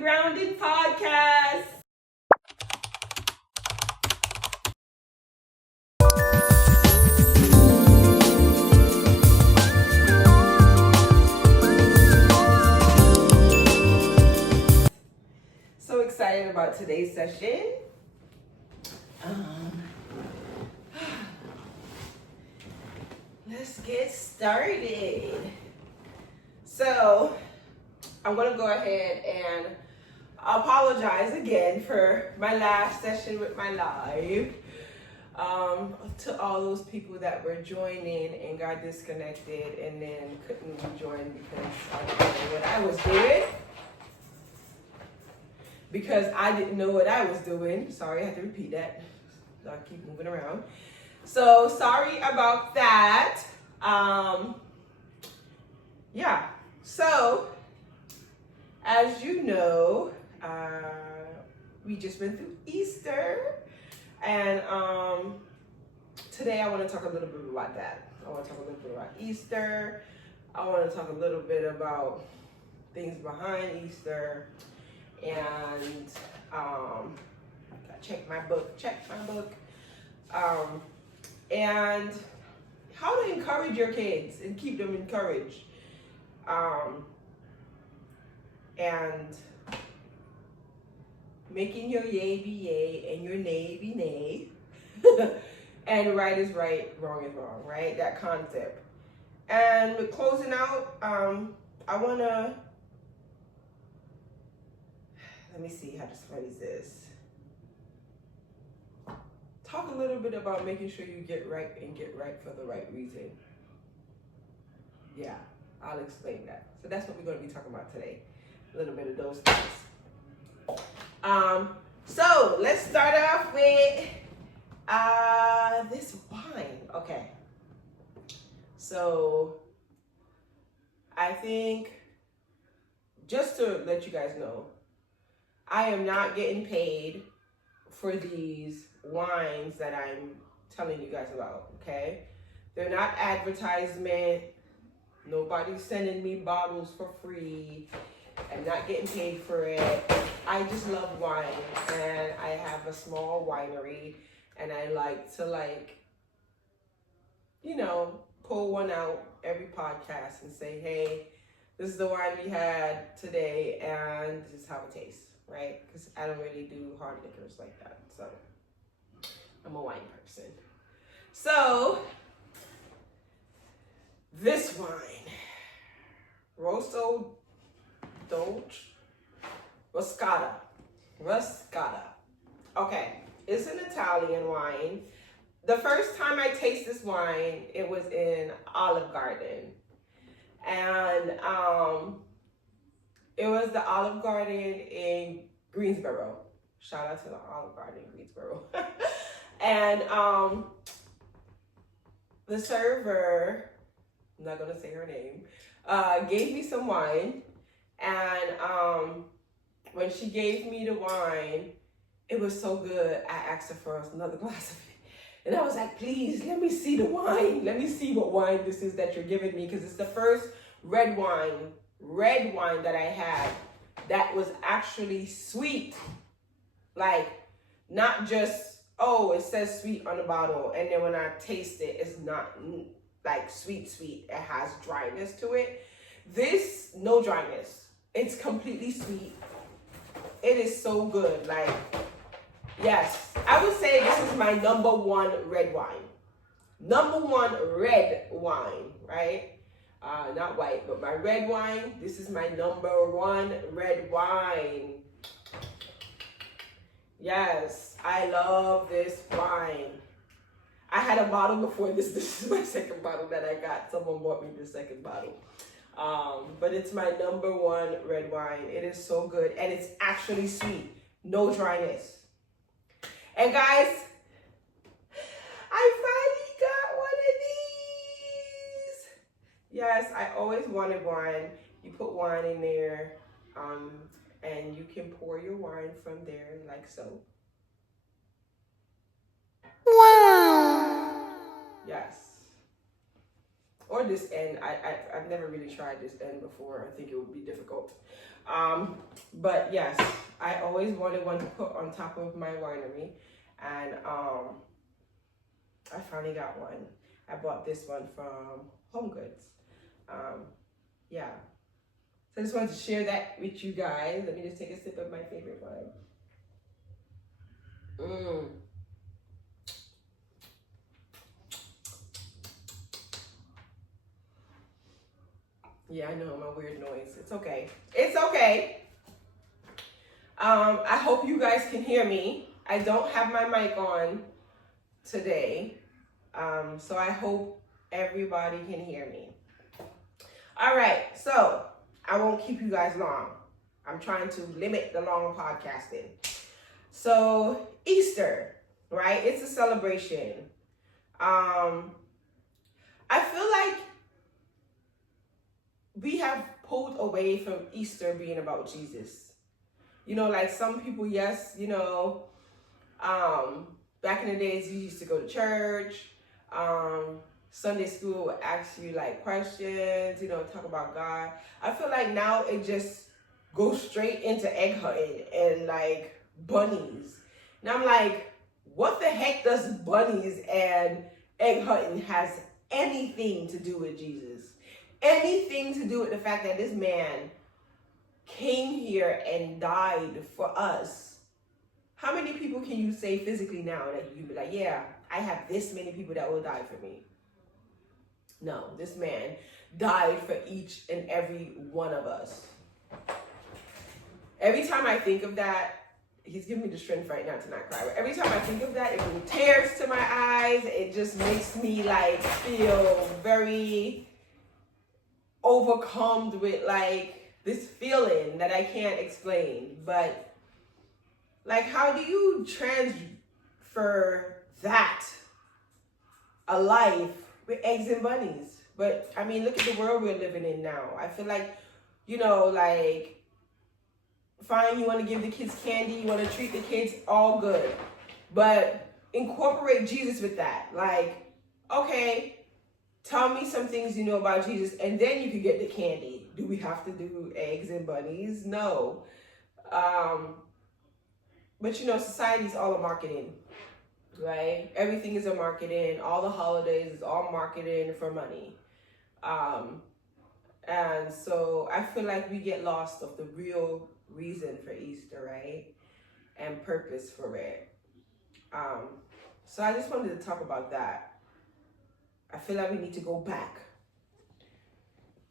Grounded Podcast. So excited about today's session. Let's get started. So I'm going to go ahead and apologize again for my last session with my live. To all those people that were joining and got disconnected and then couldn't rejoin because I didn't know what I was doing. Because I didn't know what I was doing. Sorry, I had to repeat that. I keep moving around. So sorry about that. Yeah. So as you know, we just went through Easter, and today I want to talk a little bit about that. I want to talk a little bit about Easter. I want to talk a little bit about things behind Easter, and check my book, and how to encourage your kids and keep them encouraged, and making your yay be yay and your nay be nay, and right is right, wrong is wrong, right? That concept. And with closing out, I wanna, let me see how to phrase this. Talk a little bit about making sure you get right and get right for the right reason. Yeah, I'll explain that. So that's what we're going to be talking about today. A little bit of those things. So let's start off with this wine. Okay. So I think, just to let you guys know, I am not getting paid for these wines that I'm telling you guys about, okay? They're not advertisement. Nobody's sending me bottles for free. I'm not getting paid for it. I just love wine, and I have a small winery, and I like to, pull one out every podcast and say, hey, this is the wine we had today, and this is how it tastes, right? Because I don't really do hard liquors like that, so I'm a wine person. So this wine, Rosso Dolce Ruscata. Okay, it's an Italian wine. The first time I taste this wine, it was in Olive Garden. And it was the Olive Garden in Greensboro. Shout out to the Olive Garden in Greensboro. And the server, I'm not gonna say her name, gave me some wine. And when she gave me the wine, it was so good, I asked her for another glass of it. And I was like, please, let me see the wine. Let me see what wine this is that you're giving me, because it's the first red wine that I had that was actually sweet. Like, not just, oh, it says sweet on the bottle, and then when I taste it, it's not like sweet. It has dryness to it. This, no dryness. It's completely sweet. It is so good. Like, yes, I would say this is my number one red wine. Number one red wine, right? Not white, but my red wine. This is my number one red wine. Yes, I love this wine. I had a bottle before this. This is my second bottle that I got. Someone bought me the second bottle. But it's my number one red wine. It is so good, and it's actually sweet. No dryness. And guys, I finally got one of these. Yes, I always wanted wine. You put wine in there, and you can pour your wine from there like so. Wow. Yes. or this end. I've never really tried this end before. I think it would be difficult. But yes, I always wanted one to put on top of my winery, and I finally got one. I bought this one from Home Goods. Yeah. So I just wanted to share that with you guys. Let me just take a sip of my favorite wine. Yeah, I know my weird noise. It's okay. It's okay. I hope you guys can hear me. I don't have my mic on today. So I hope everybody can hear me. All right, so I won't keep you guys long. I'm trying to limit the long podcasting. So Easter, right? It's a celebration. I feel like we have pulled away from Easter being about Jesus. You know, like some people, yes, you know, back in the days, you used to go to church. Sunday school would ask you like questions, you know, talk about God. I feel like now it just goes straight into egg hunting and like bunnies. And I'm like, what the heck does bunnies and egg hunting has anything to do with Jesus? Anything to do with the fact that this man came here and died for us? How many people can you say physically now that you be like, yeah, I have this many people that will die for me? No, this man died for each and every one of us. Every time I think of that, he's giving me the strength right now to not cry. But every time I think of that, it brings tears to my eyes. It just makes me like feel very overcome with like this feeling that I can't explain. But like, how do you transfer that, a life with eggs and bunnies? But I mean, look at the world we're living in now. I feel like, you know, like, fine, you want to give the kids candy, you want to treat the kids, all good. But incorporate Jesus with that. Like, okay, tell me some things you know about Jesus, and then you can get the candy. Do we have to do eggs and bunnies? No. But you know, society's all a marketing, right? Everything is a marketing. All the holidays is all marketing for money. And so I feel like we get lost of the real reason for Easter, right? And purpose for it. So I just wanted to talk about that. I feel like we need to go back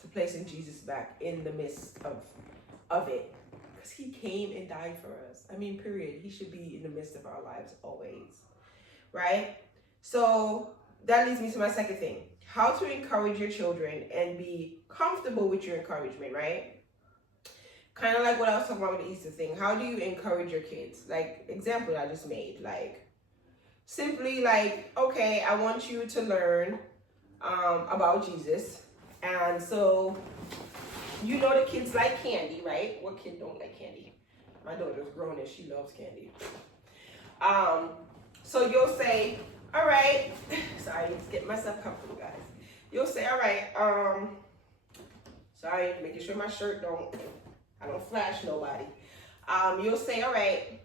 to placing Jesus back in the midst of it. Because he came and died for us. I mean, period. He should be in the midst of our lives always. Right? So that leads me to my second thing. How to encourage your children and be comfortable with your encouragement, right? Kind of like what I was talking about with the Easter thing. How do you encourage your kids? Like, example I just made. Like, simply like, okay, I want you to learn about Jesus. And so, you know the kids like candy, right? What kid don't like candy? My daughter's grown and she loves candy. So you'll say, all right, sorry, let's get myself comfortable, guys. You'll say, all right, sorry, making sure my shirt I don't flash nobody. You'll say, all right,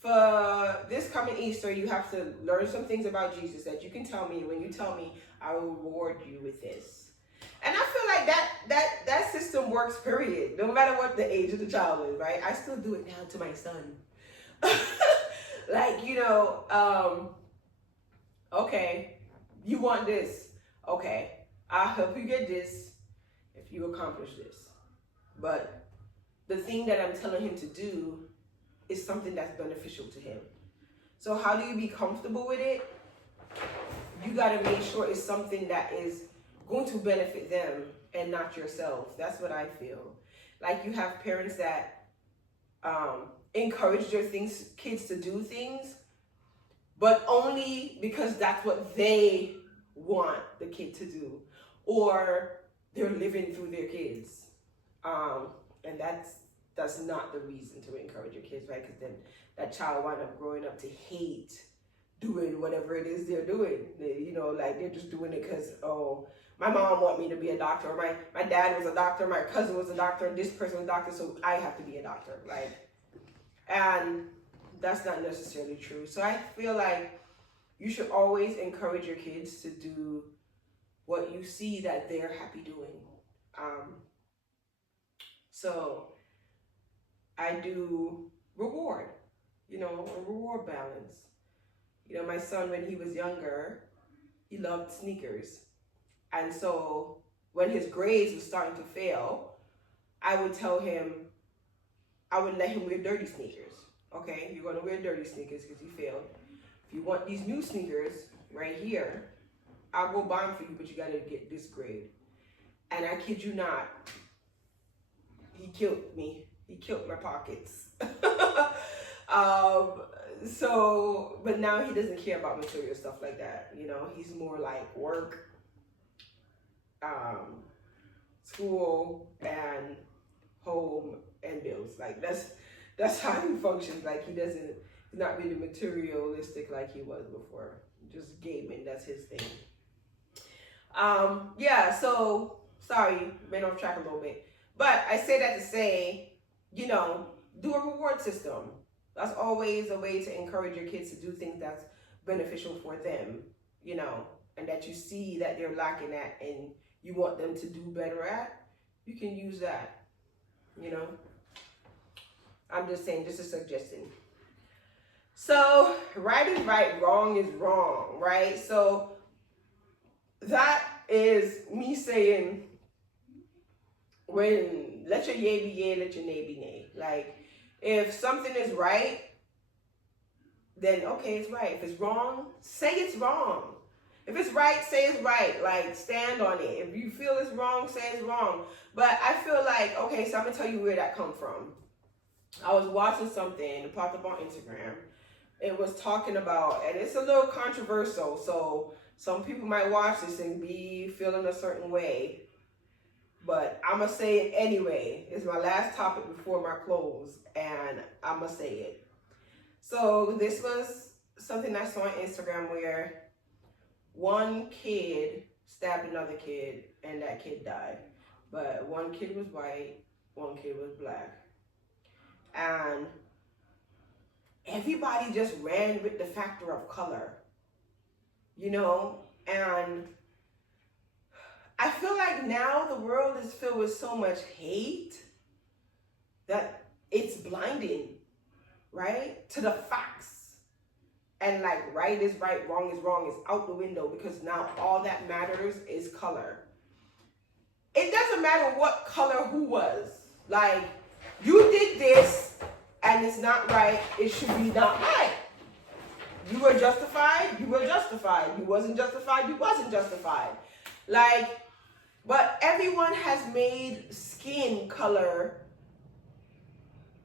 for this coming Easter, you have to learn some things about Jesus that you can tell me. When you tell me, I will reward you with this. And I feel like that system works, period. No matter what the age of the child is, right? I still do it now to my son. Like, you know, okay, you want this. Okay, I'll help you get this if you accomplish this. But the thing that I'm telling him to do is something that's beneficial to him. So how do you be comfortable with it? You got to make sure it's something that is going to benefit them and not yourself. That's what I feel. Like, you have parents that encourage their kids to do things, but only because that's what they want the kid to do, or they're living through their kids. And that's not the reason to encourage your kids, right? Because then that child wind up growing up to hate doing whatever it is they're doing. You know, like they're just doing it because, oh, my mom want me to be a doctor, or my dad was a doctor, my cousin was a doctor, this person was a doctor, so I have to be a doctor. Like, and that's not necessarily true. So I feel like you should always encourage your kids to do what you see that they're happy doing. So I do reward, you know, a reward balance. You know, my son, when he was younger, he loved sneakers. And so when his grades were starting to fail, I would tell him, I would let him wear dirty sneakers. Okay, you're gonna wear dirty sneakers because he failed. If you want these new sneakers right here, I'll go buy them for you, but you gotta get this grade. And I kid you not, he killed me. He killed my pockets. But now he doesn't care about material stuff like that. You know, he's more like work, school, and home and bills. Like that's how he functions. Like he's not really materialistic like he was before. Just gaming, that's his thing. Yeah, so sorry, went off track a little bit. But I say that to say, you know, do a reward system. That's always a way to encourage your kids to do things that's beneficial for them, you know, and that you see that they're lacking at and you want them to do better at. You can use that, you know. I'm just saying, just a suggestion. So right is right, wrong is wrong, right? So that is me saying, when let your yay be yay, let your nay be nay. Like, if something is right, then okay, it's right. If it's wrong, say it's wrong. If it's right, say it's right. Like, stand on it. If you feel it's wrong, say it's wrong. But I feel like, okay, so I'm gonna tell you where that come from. I was watching something, it popped up on Instagram. It was talking about, and it's a little controversial, so some people might watch this and be feeling a certain way. But I'm going to say it anyway. It's my last topic before my close, and I'm going to say it. So this was something I saw on Instagram where one kid stabbed another kid, and that kid died. But one kid was white, one kid was black. And everybody just ran with the factor of color, you know? And I feel like now the world is filled with so much hate that it's blinding, right? To the facts. And like right is right, wrong is wrong is out the window because now all that matters is color. It doesn't matter what color who was. Like, you did this and it's not right, it should be not right. You were justified, you were justified. You wasn't justified, you wasn't justified. Like, but everyone has made skin color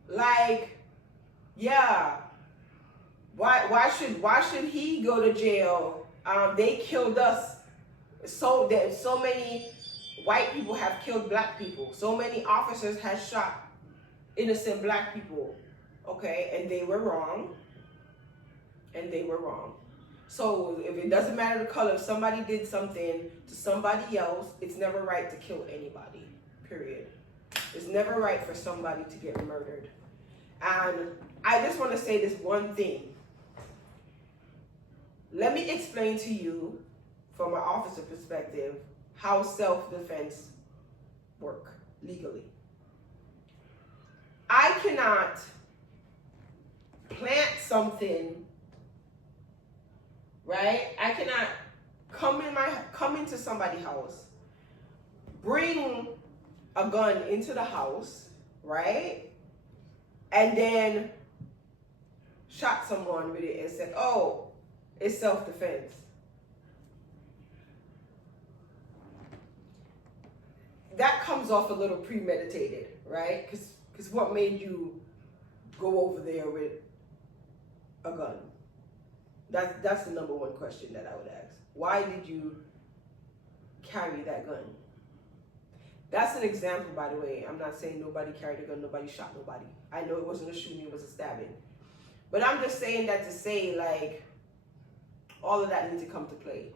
like, yeah, why should he go to jail? They killed us. So many white people have killed black people. So many officers have shot innocent black people. Okay, and they were wrong. And they were wrong. So if it doesn't matter the color, if somebody did something to somebody else, it's never right to kill anybody, period. It's never right for somebody to get murdered. And I just want to say this one thing. Let me explain to you, from an officer perspective, how self-defense work legally. I cannot plant something, right? I cannot come into somebody's house, bring a gun into the house, right? And then shot someone with it and said, oh, it's self-defense. That comes off a little premeditated, right? Because what made you go over there with a gun? That's the number one question that I would ask. Why did you carry that gun? That's an example, by the way. I'm not saying nobody carried a gun, nobody shot nobody. I know it wasn't a shooting, it was a stabbing. But I'm just saying that to say, like, All of that needs to come to play.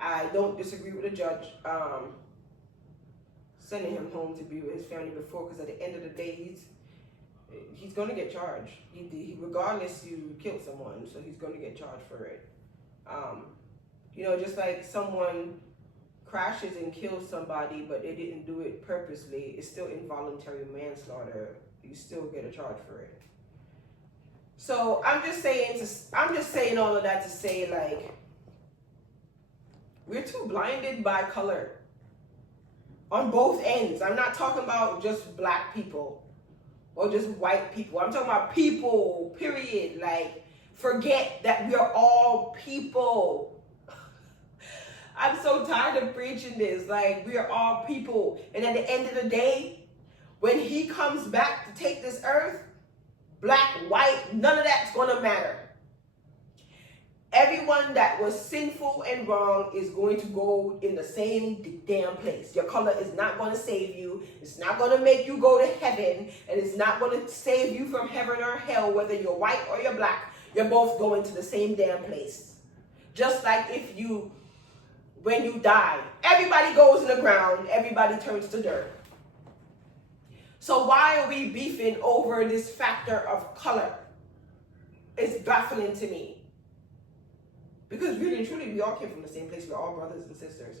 I don't disagree with the judge sending him home to be with his family before, because at the end of the day, he's going to get charged. Regardless, you killed someone, so he's going to get charged for it. Just like someone crashes and kills somebody, but they didn't do it purposely, it's still involuntary manslaughter. You still get a charge for it. So I'm just saying all of that to say, like, we're too blinded by color on both ends. I'm not talking about just black people or just white people. I'm talking about people, period. Like, forget that we are all people. I'm so tired of preaching this. Like, we are all people. And at the end of the day, when he comes back to take this earth, black, white, none of that's going to matter. Everyone that was sinful and wrong is going to go in the same damn place. Your color is not going to save you. It's not going to make you go to heaven. And it's not going to save you from heaven or hell, whether you're white or you're black. You're both going to the same damn place. Just like when you die, everybody goes in the ground, everybody turns to dirt. So why are we beefing over this factor of color? It's baffling to me. Because really and truly, we all came from the same place. We're all brothers and sisters.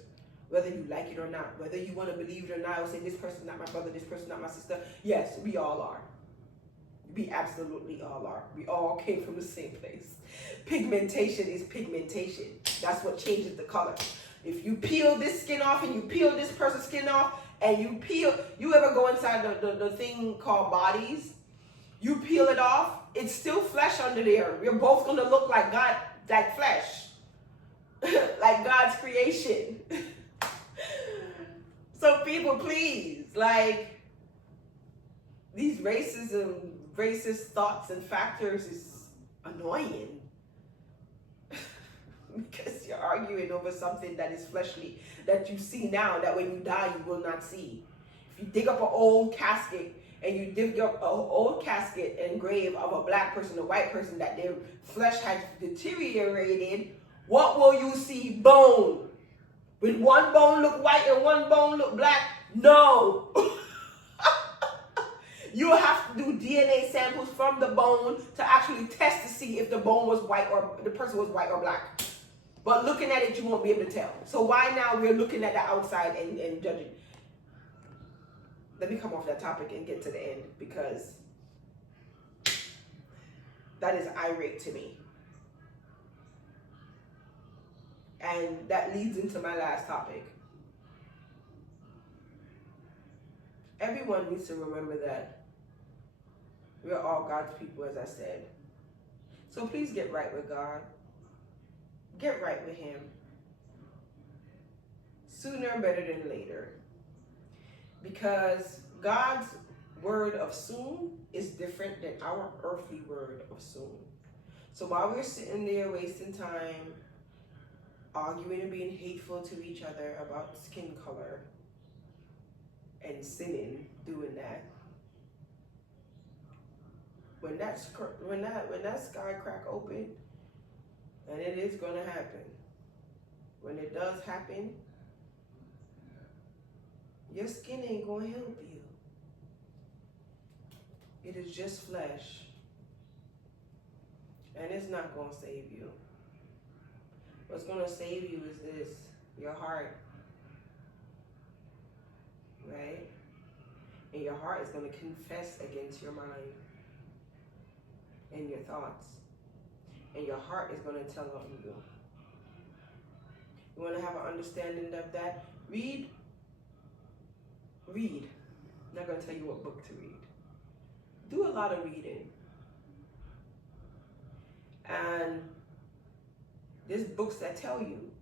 Whether you like it or not, whether you want to believe it or not, or say this person's not my brother, this person's not my sister. Yes, we all are. We absolutely all are. We all came from the same place. Pigmentation is pigmentation. That's what changes the color. If you peel this skin off and you peel this person's skin off, and you ever go inside the thing called bodies, you peel it off, it's still flesh under there. We're both going to look like God, like flesh, like God's creation. So people, please, like, these racist thoughts and factors is annoying. Because you're arguing over something that is fleshly, that you see now, that when you die, you will not see. If you dig up an old casket, and you dig up an old casket and grave of a black person, a white person, that their flesh has deteriorated, what will you see? Bone. Will one bone look white and one bone look black? No. You have to do DNA samples from the bone to actually test to see if the bone was white or the person was white or black. But looking at it, you won't be able to tell. So why now we're looking at the outside and judging? Let me come off that topic and get to the end, because that is irate to me. And that leads into my last topic. Everyone needs to remember that we're all God's people, as I said. So please get right with God. Get right with Him. Sooner better than later. Because God's word of soon is different than our earthly word of soon. So while we're sitting there wasting time, arguing and being hateful to each other about skin color and sinning, doing that, when that sky crack open, and it is going to happen, when it does happen, your skin ain't going to help you. It is just flesh. And it's not going to save you. What's going to save you is this, your heart. Right? And your heart is going to confess against your mind and your thoughts. And your heart is going to tell on you. You want to have an understanding of that? Read. I'm not going to tell you what book to read. Do a lot of reading. And there's books that tell you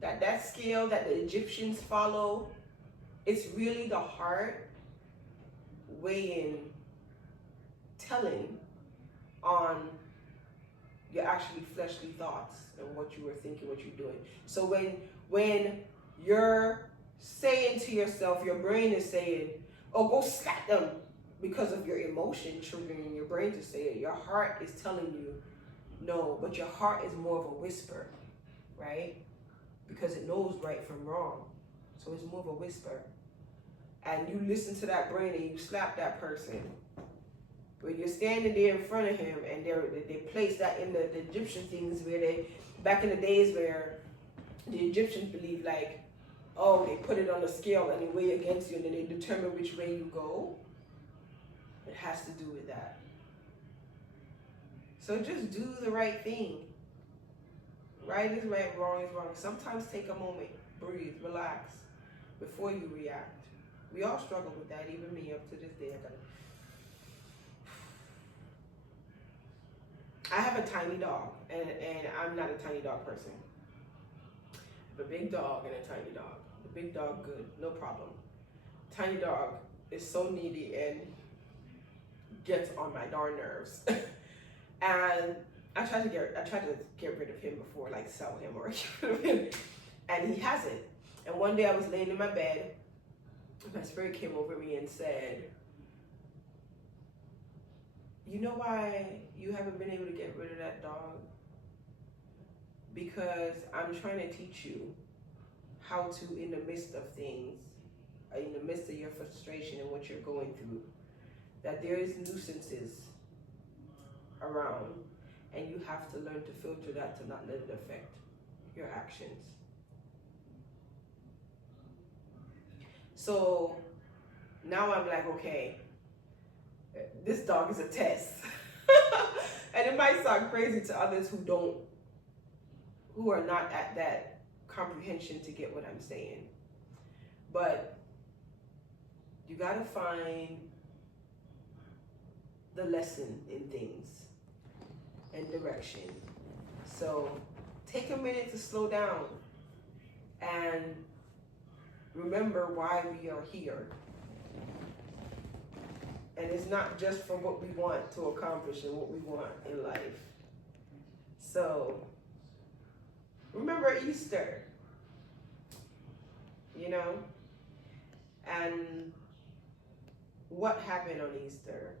that scale that the Egyptians follow, it's really the heart weighing, telling on your actually fleshly thoughts and what you were thinking, what you're doing. So when you're saying to yourself, your brain is saying, oh, go slap them, because of your emotion triggering your brain to say it, your heart is telling you no, but your heart is more of a whisper. right? Because it knows right from wrong. So it's more of a whisper. And you listen to that brain and you slap that person. When you're standing there in front of him and they place that in the Egyptian things where they, back in the days where the Egyptians believed like, oh, they put it on a scale and they weigh against you and then they determine which way you go. It has to do with that. So just do the right thing. Right is right, wrong is wrong. Sometimes take a moment, breathe, relax before you react. We all struggle with that, even me up to this day. I have a tiny dog, and I'm not a tiny dog person. I have a big dog and a tiny dog. The big dog, good, no problem. Tiny dog is so needy and gets on my darn nerves. And I tried to get rid of him before, like sell him or get rid of him, and he hasn't. And one day I was laying in my bed, and my spirit came over me and said, you know why you haven't been able to get rid of that dog? Because I'm trying to teach you how to, in the midst of things, in the midst of your frustration and what you're going through, that there is nuisances around, and you have to learn to filter that to not let it affect your actions. So now I'm like, okay, this dog is a test. And it might sound crazy to others who are not at that comprehension to get what I'm saying. But you gotta find the lesson in things and direction. So take a minute to slow down and remember why we are here. And it's not just for what we want to accomplish and what we want in life. So remember Easter, you know, and what happened on Easter,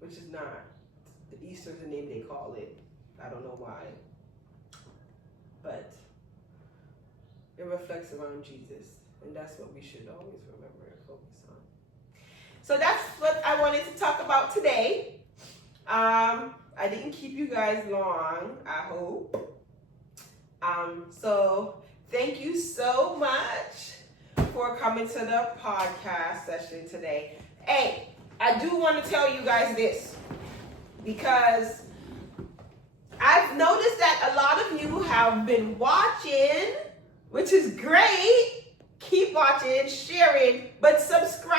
which is not, the Easter is the name they call it. I don't know why, but it reflects around Jesus, and that's what we should always remember and focus on. So that's what I wanted to talk about today. I didn't keep you guys long, I hope. So thank you so much for coming to the podcast session today. Hey, I do want to tell you guys this, because I've noticed that a lot of you have been watching, which is great. Keep watching, sharing, but subscribe.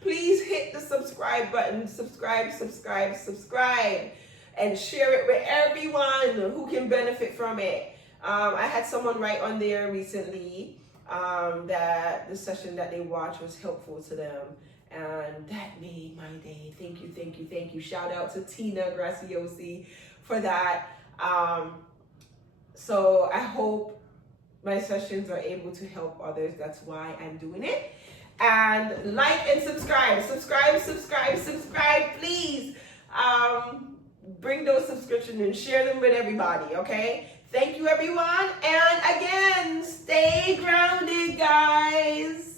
Please hit the subscribe button. Subscribe, and share it with everyone who can benefit from it. I had someone write on there recently that the session that they watched was helpful to them, and that made my day. Thank you. Shout out to Tina Graciosi for that. So I hope my sessions are able to help others. That's why I'm doing it. And like and subscribe, please. Bring those subscriptions and share them with everybody, okay? Thank you, everyone. And again, stay grounded, guys.